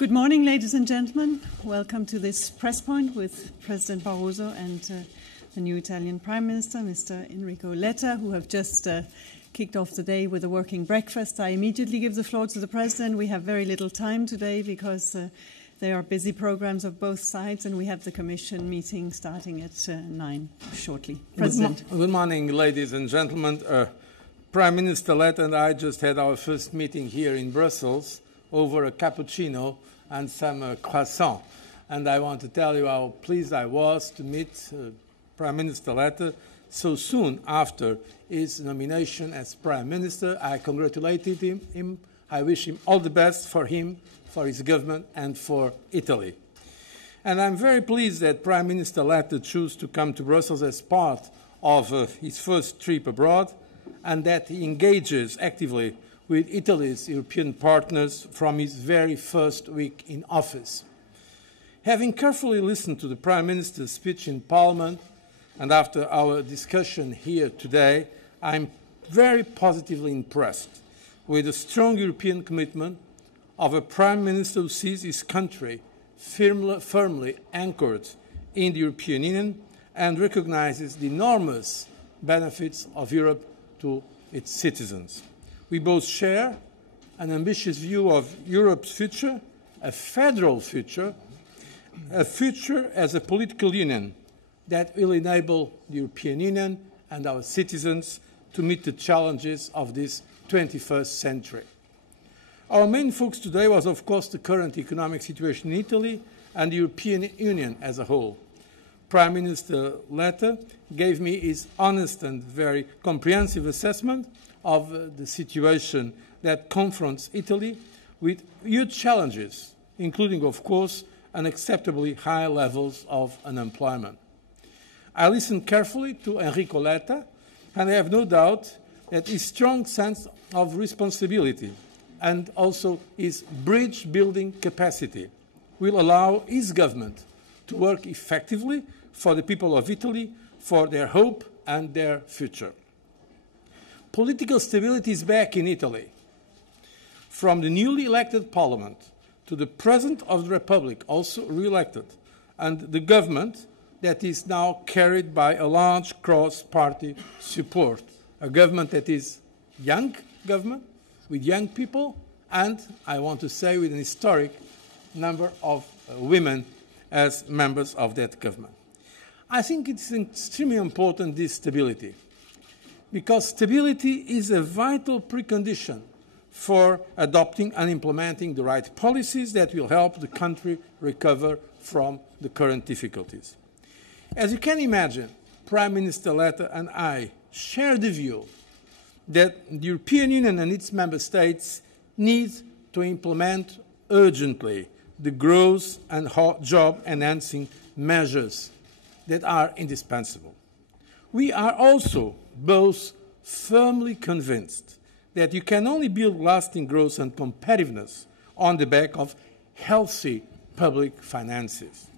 Good morning, ladies and gentlemen. Welcome to this press point with President Barroso and the new Italian Prime Minister, Mr. Enrico Letta, who have just kicked off the day with a working breakfast. I immediately give the floor to the President. We have very little time today because there are busy programs of both sides, and we have the Commission meeting starting at 9 shortly. President. Good morning, ladies and gentlemen. Prime Minister Letta and I just had our first meeting here in Brussels over a cappuccino and some croissant. And I want to tell you how pleased I was to meet Prime Minister Letta so soon after his nomination as Prime Minister. I congratulated him. I wish him all the best for him, for his government, and for Italy. And I'm very pleased that Prime Minister Letta chose to come to Brussels as part of his first trip abroad, and that he engages actively with Italy's European partners from his very first week in office. Having carefully listened to the Prime Minister's speech in Parliament, and after our discussion here today, I'm very positively impressed with the strong European commitment of a Prime Minister who sees his country firmly anchored in the European Union and recognizes the enormous benefits of Europe to its citizens. We both share an ambitious view of Europe's future, a federal future, a future as a political union that will enable the European Union and our citizens to meet the challenges of this 21st century. Our main focus today was, of course, the current economic situation in Italy and the European Union as a whole. Prime Minister Letta gave me his honest and very comprehensive assessment of the situation that confronts Italy with huge challenges, including, of course, unacceptably high levels of unemployment. I listened carefully to Enrico Letta, and I have no doubt that his strong sense of responsibility and also his bridge-building capacity will allow his government to work effectively for the people of Italy, for their hope and their future. Political stability is back in Italy. From the newly elected parliament to the President of the Republic, also re-elected, and the government that is now carried by a large cross-party support. A government that is young government, with young people, and, I want to say, with an historic number of women as members of that government. I think it's extremely important, this stability, because stability is a vital precondition for adopting and implementing the right policies that will help the country recover from the current difficulties. As you can imagine, Prime Minister Letta and I share the view that the European Union and its member states need to implement urgently the growth and job-enhancing measures that are indispensable. We are also both firmly convinced that you can only build lasting growth and competitiveness on the back of healthy public finances.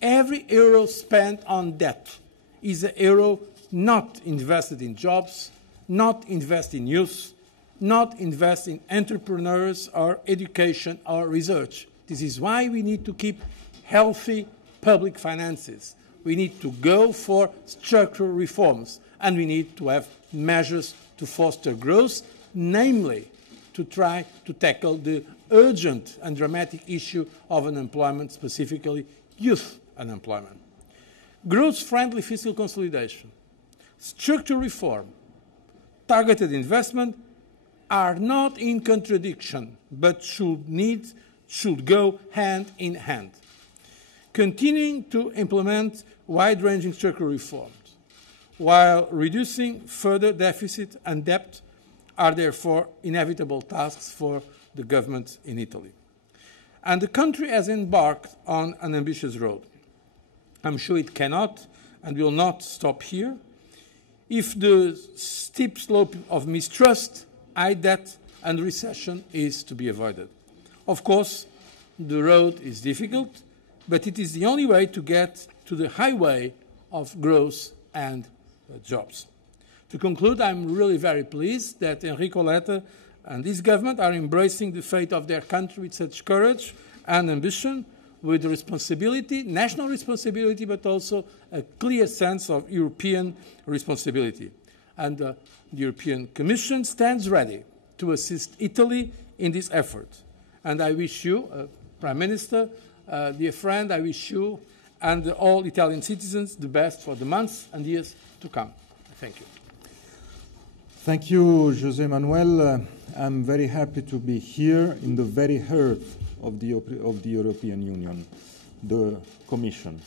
Every euro spent on debt is an euro not invested in jobs, not invested in youth, not invested in entrepreneurs or education or research. This is why we need to keep healthy public finances. We need to go for structural reforms, and we need to have measures to foster growth, namely to try to tackle the urgent and dramatic issue of unemployment, specifically youth unemployment. Growth-friendly fiscal consolidation, structural reform, targeted investment are not in contradiction, but should go hand in hand. Continuing to implement wide-ranging structural reforms while reducing further deficit and debt are therefore inevitable tasks for the government in Italy. And the country has embarked on an ambitious road. I'm sure it cannot and will not stop here if the steep slope of mistrust, high debt and recession is to be avoided. Of course, the road is difficult, but it is the only way to get to the highway of growth and jobs. To conclude, I'm really very pleased that Enrico Letta and his government are embracing the fate of their country with such courage and ambition, with responsibility, national responsibility, but also a clear sense of European responsibility. And the European Commission stands ready to assist Italy in this effort. And I wish you, Prime Minister, dear friend, I wish you and all Italian citizens the best for the months and years to come. Thank you. Thank you, José Manuel. I'm very happy to be here in the very heart of the European Union, the Commission.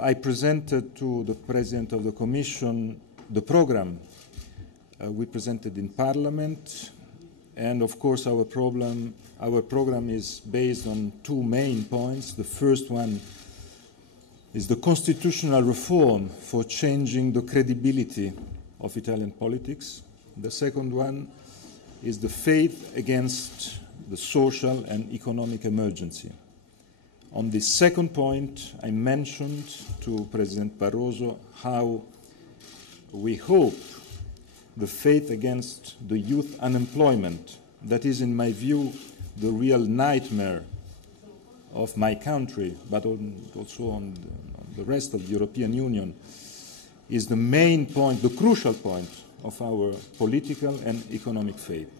I presented to the President of the Commission the program we presented in Parliament, and of course our program is based on two main points. The first one is the constitutional reform for changing the credibility of Italian politics. The second one is the fight against the social and economic emergency. On this second point, I mentioned to President Barroso how we hope the fight against the youth unemployment, that is, in my view, the real nightmare of my country, but also on the rest of the European Union, is the main point, the crucial point of our political and economic faith.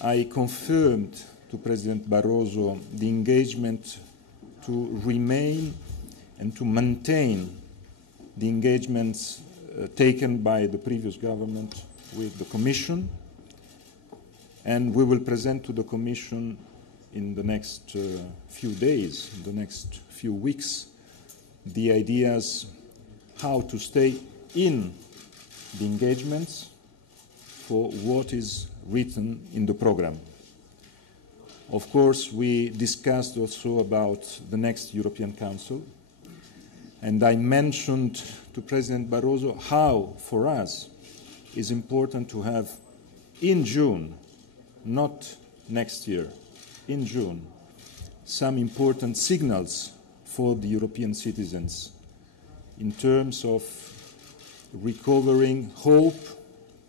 I confirmed to President Barroso the engagement to remain and to maintain the engagements taken by the previous government with the Commission, and we will present to the Commission in the next few days, the next few weeks, the ideas how to stay in the engagements for what is written in the program. Of course, we discussed also about the next European Council, and I mentioned to President Barroso how, for us, it's important to have in June, not next year, in June, some important signals for the European citizens in terms of recovering hope,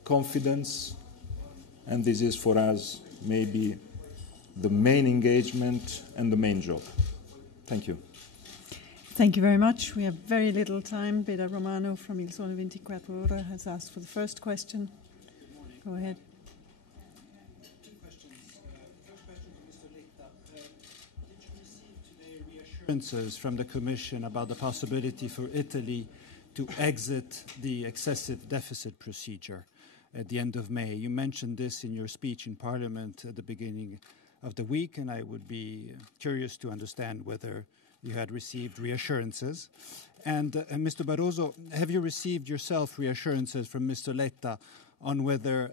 confidence, and this is for us maybe the main engagement and the main job. Thank you. Thank you very much. We have very little time. Beda Romano from Il Sole 24 Ore has asked for the first question. Go ahead. Two questions. First question to Mr. Letta. Did you receive today reassurances from the Commission about the possibility for Italy to exit the excessive deficit procedure at the end of May? You mentioned this in your speech in Parliament at the beginning of the week, and I would be curious to understand whether you had received reassurances. And Mr. Barroso, have you received yourself reassurances from Mr. Letta on whether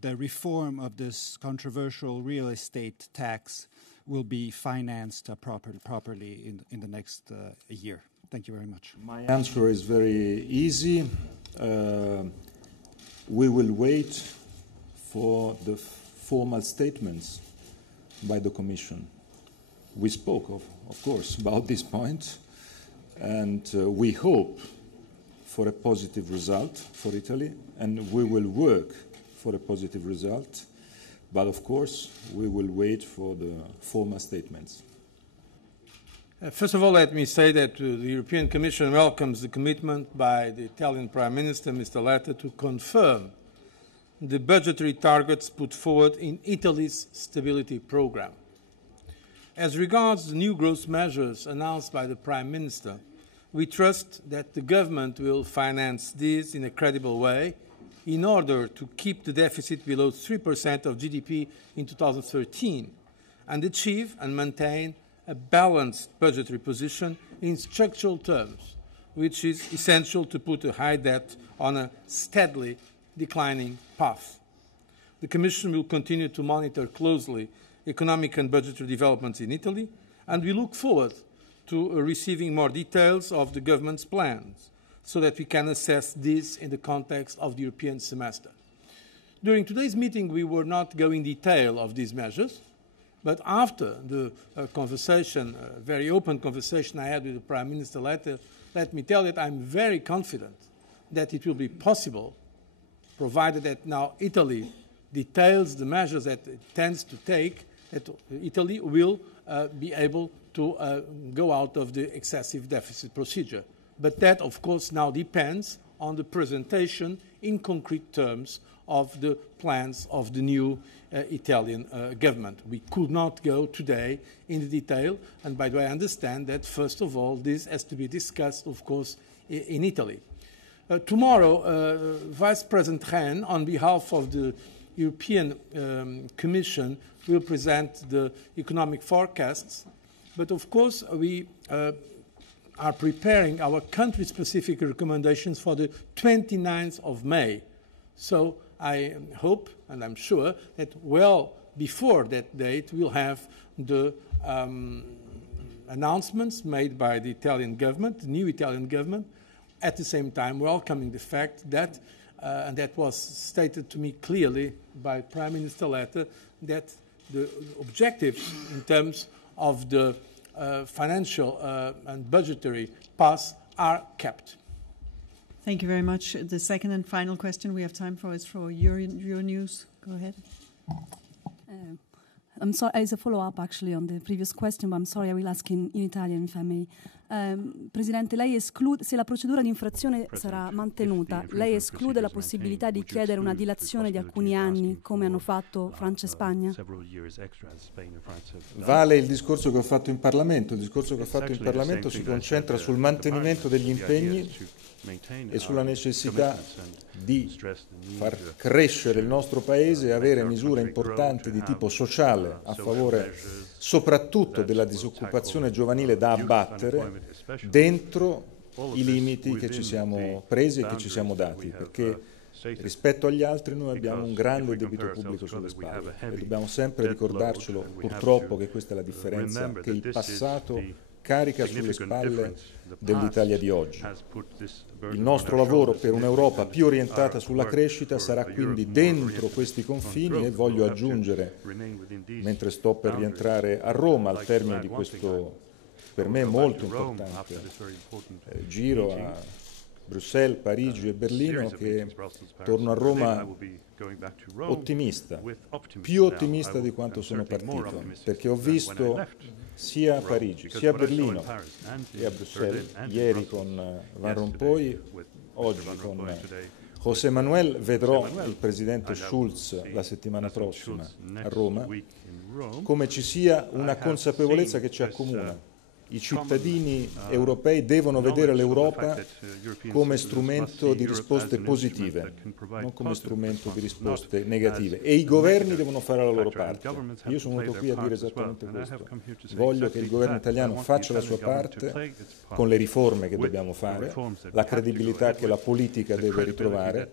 the reform of this controversial real estate tax will be financed properly in the next year? Thank you very much. My answer is very easy. We will wait for the formal statements by the Commission. We spoke, of course, about this point, and we hope for a positive result for Italy, and we will work for a positive result. But, of course, we will wait for the formal statements. First of all, let me say that the European Commission welcomes the commitment by the Italian Prime Minister, Mr. Letta, to confirm the budgetary targets put forward in Italy's stability program. As regards the new growth measures announced by the Prime Minister, we trust that the government will finance these in a credible way in order to keep the deficit below 3% of GDP in 2013 and achieve and maintain a balanced budgetary position in structural terms, which is essential to put a high debt on a steadily declining path. The Commission will continue to monitor closely economic and budgetary developments in Italy, and we look forward to receiving more details of the government's plans so that we can assess this in the context of the European semester. During today's meeting, we were not going into detail of these measures, but after the conversation, very open conversation I had with the Prime Minister Letta, let me tell you that I'm very confident that it will be possible, provided that now Italy details the measures that it intends to take, that Italy will be able to go out of the excessive deficit procedure. But that, of course, now depends on the presentation in concrete terms of the plans of the new Italian government. We could not go today in the detail, and by the way, I understand that, first of all, this has to be discussed, of course, in Italy. Tomorrow, Vice President Rehn, on behalf of the European Commission, will present the economic forecasts. But, of course, we are preparing our country-specific recommendations for the 29th of May. So I hope, and I'm sure, that well before that date we'll have the announcements made by the Italian government, the new Italian government, at the same time welcoming the fact that, and that was stated to me clearly by Prime Minister Letta, that the objectives in terms of the financial and budgetary paths are kept. Thank you very much. The second and final question we have time for is for Euronews. Go ahead. I'm sorry, as a follow-up actually on the previous question, but I'm sorry, I will ask in Italian if I may. Presidente, lei esclude, se la procedura di infrazione sarà mantenuta, lei esclude la possibilità di chiedere una dilazione di alcuni anni, come hanno fatto Francia e Spagna? Vale il discorso che ho fatto in Parlamento. Il discorso che ho fatto in Parlamento si concentra sul mantenimento degli impegni e sulla necessità di far crescere il nostro Paese e avere misure importanti di tipo sociale a favore soprattutto della disoccupazione giovanile da abbattere dentro i limiti che ci siamo presi e che ci siamo dati, perché rispetto agli altri noi abbiamo un grande debito pubblico sulle spalle e dobbiamo sempre ricordarcelo, purtroppo, che questa è la differenza che il passato carica sulle spalle dell'Italia di oggi. Il nostro lavoro per un'Europa più orientata sulla crescita sarà quindi dentro questi confini e voglio aggiungere, mentre sto per rientrare a Roma al termine di questo per me molto importante giro a Bruxelles, Parigi e Berlino, che torno a Roma ottimista, più ottimista di quanto sono partito, perché ho visto sia a Parigi, sia a Berlino e a Bruxelles, ieri con Van Rompuy, oggi con José Manuel, vedrò il presidente Schulz la settimana prossima a Roma, come ci sia una consapevolezza che ci accomuna. I cittadini europei devono vedere l'Europa come strumento di risposte positive, non come strumento di risposte negative. E i governi devono fare la loro parte. Io sono venuto qui a dire esattamente questo. Voglio che il governo italiano faccia la sua parte con le riforme che dobbiamo fare, la credibilità che la politica deve ritrovare,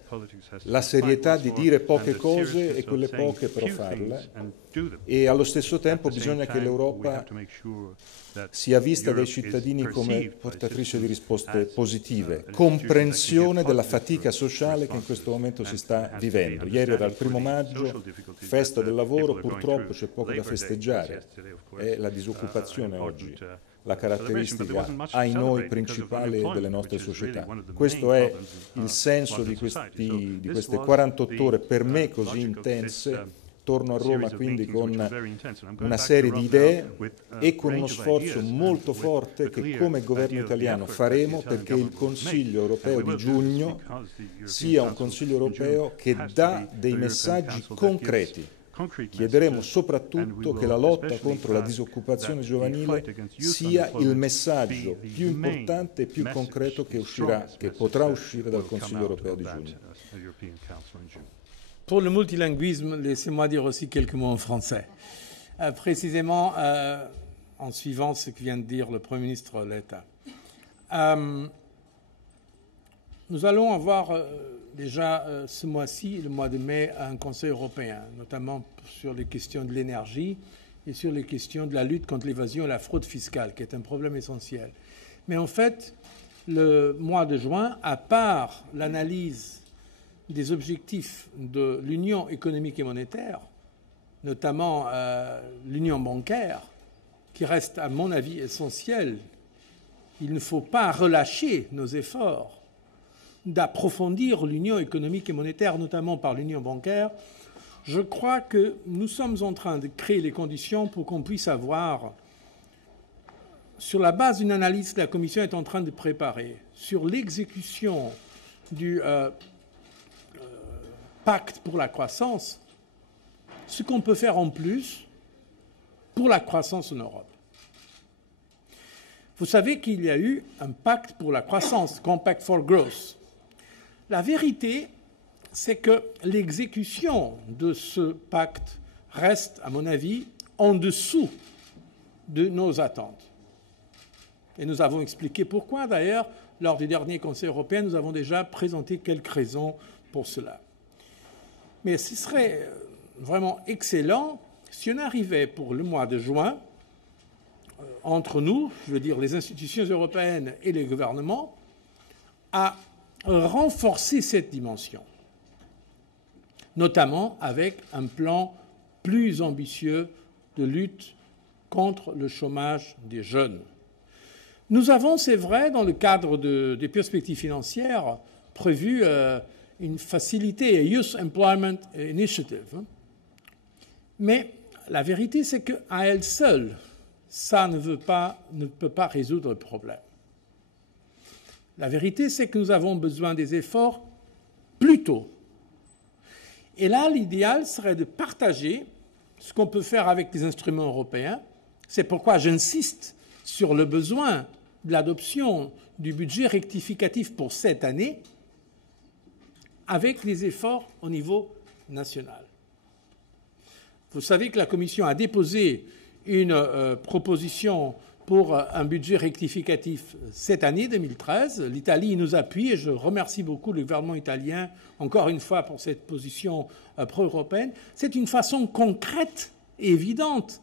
la serietà di dire poche cose e quelle poche però farle, e allo stesso tempo bisogna che l'Europa sia vista dai cittadini come portatrice di risposte positive, comprensione della fatica sociale che in questo momento si sta vivendo. Ieri era il 1° maggio, festa del lavoro, purtroppo c'è poco da festeggiare, è la disoccupazione oggi la caratteristica, ai noi, principale delle nostre società. Questo è il senso di queste 48 ore per me così intense. Torno a Roma quindi con una serie di idee e con uno sforzo molto forte che come governo italiano faremo perché il Consiglio europeo di giugno sia un Consiglio europeo che dà dei messaggi concreti. Chiederemo soprattutto che la lotta contro la disoccupazione giovanile sia il messaggio più importante e più concreto che potrà uscire dal Consiglio europeo di giugno. Pour le multilinguisme, laissez-moi dire aussi quelques mots en français. Précisément, en suivant ce que vient de dire le Premier ministre Letta. Nous allons avoir déjà ce mois-ci, le mois de mai, un Conseil européen, notamment sur les questions de l'énergie et sur les questions de la lutte contre l'évasion et la fraude fiscale, qui est un problème essentiel. Mais en fait, le mois de juin, à part l'analyse des objectifs de l'union économique et monétaire, notamment l'union bancaire, qui reste à mon avis essentielle. Il ne faut pas relâcher nos efforts d'approfondir l'union économique et monétaire, notamment par l'union bancaire. je crois que nous sommes en train de créer les conditions pour qu'on puisse avoir, sur la base d'une analyse que la Commission est en train de préparer, sur l'exécution du pacte pour la croissance, ce qu'on peut faire en plus pour la croissance en Europe. Vous savez qu'il y a eu un pacte pour la croissance, Compact for Growth. La vérité, c'est que l'exécution de ce pacte reste, à mon avis, en dessous de nos attentes. Et nous avons expliqué pourquoi, d'ailleurs, lors du dernier Conseil européen, nous avons déjà présenté quelques raisons pour cela. Mais ce serait vraiment excellent si on arrivait pour le mois de juin, entre nous, je veux dire les institutions européennes et les gouvernements, à renforcer cette dimension, notamment avec un plan plus ambitieux de lutte contre le chômage des jeunes. Nous avons, c'est vrai, dans le cadre des perspectives financières, prévu une facilité, Youth Employment Initiative. Mais la vérité, c'est qu'à elle seule, ça ne peut pas résoudre le problème. La vérité, c'est que nous avons besoin des efforts plus tôt. Et là, l'idéal serait de partager ce qu'on peut faire avec les instruments européens. C'est pourquoi j'insiste sur le besoin de l'adoption du budget rectificatif pour cette année avec les efforts au niveau national. Vous savez que la Commission a déposé une proposition pour un budget rectificatif cette année 2013. L'Italie nous appuie et je remercie beaucoup le gouvernement italien, encore une fois, pour cette position pro-européenne. C'est une façon concrète et évidente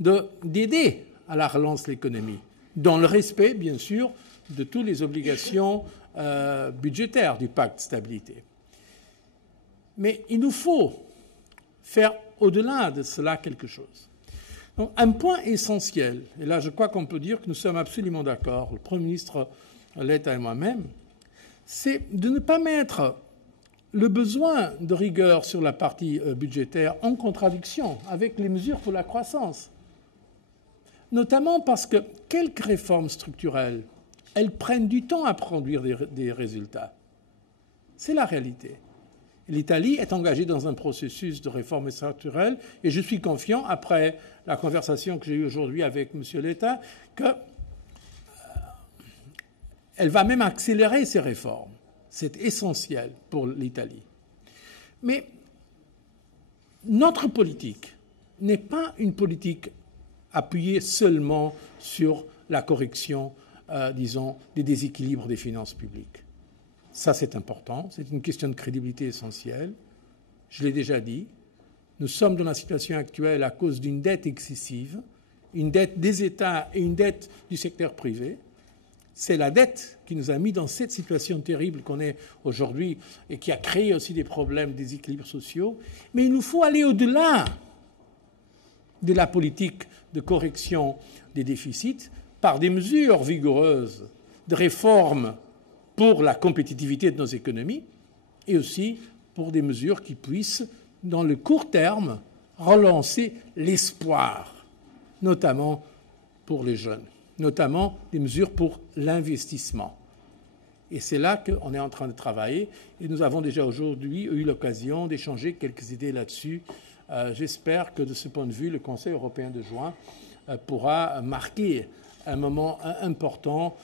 d'aider à la relance de l'économie, dans le respect, bien sûr, de toutes les obligations budgétaires du pacte de stabilité. Mais il nous faut faire au-delà de cela quelque chose. Donc, un point essentiel, et là je crois qu'on peut dire que nous sommes absolument d'accord, le Premier ministre Letta et moi-même, c'est de ne pas mettre le besoin de rigueur sur la partie budgétaire en contradiction avec les mesures pour la croissance. Notamment parce que quelques réformes structurelles, elles prennent du temps à produire des résultats. C'est la réalité. L'Italie est engagée dans un processus de réforme structurelle et je suis confiant, après la conversation que j'ai eue aujourd'hui avec M. Letta, qu'elle va même accélérer ces réformes. C'est essentiel pour l'Italie. Mais notre politique n'est pas une politique appuyée seulement sur la correction, disons, des déséquilibres des finances publiques. Ça, c'est important. C'est une question de crédibilité essentielle. Je l'ai déjà dit. Nous sommes dans la situation actuelle à cause d'une dette excessive, une dette des États et une dette du secteur privé. C'est la dette qui nous a mis dans cette situation terrible qu'on est aujourd'hui et qui a créé aussi des problèmes, des déséquilibres sociaux. Mais il nous faut aller au-delà de la politique de correction des déficits par des mesures vigoureuses de réforme pour la compétitivité de nos économies et aussi pour des mesures qui puissent, dans le court terme, relancer l'espoir, notamment pour les jeunes, notamment des mesures pour l'investissement. Et c'est là qu'on est en train de travailler et nous avons déjà aujourd'hui eu l'occasion d'échanger quelques idées là-dessus. J'espère que de ce point de vue, le Conseil européen de juin pourra marquer un moment important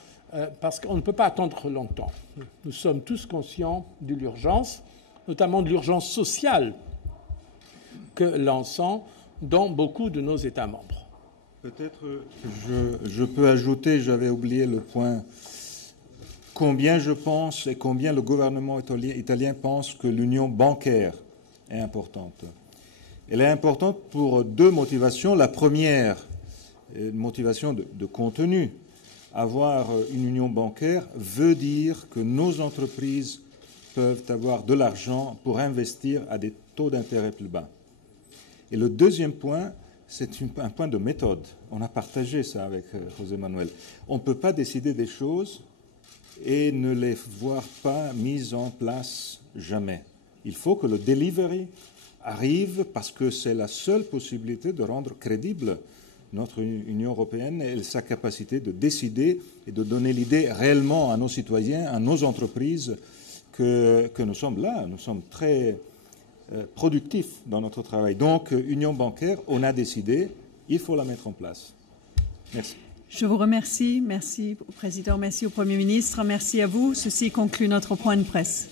parce qu'on ne peut pas attendre longtemps. Nous sommes tous conscients de l'urgence, notamment de l'urgence sociale que l'on dans beaucoup de nos États membres. Peut-être je peux ajouter, j'avais oublié le point, combien je pense et combien le gouvernement italien pense que l'union bancaire est importante. Elle est importante pour deux motivations. La première, une motivation de contenu. Avoir une union bancaire veut dire que nos entreprises peuvent avoir de l'argent pour investir à des taux d'intérêt plus bas. Et le deuxième point, c'est un point de méthode. On a partagé ça avec José Manuel. On ne peut pas décider des choses et ne les voir pas mises en place jamais. Il faut que le delivery arrive parce que c'est la seule possibilité de rendre crédible notre Union européenne et sa capacité de décider et de donner l'idée réellement à nos citoyens, à nos entreprises, que nous sommes là, nous sommes très productifs dans notre travail. Donc, Union bancaire, on a décidé, il faut la mettre en place. Merci. Je vous remercie. Merci au Président, merci au Premier ministre, merci à vous. Ceci conclut notre point de presse.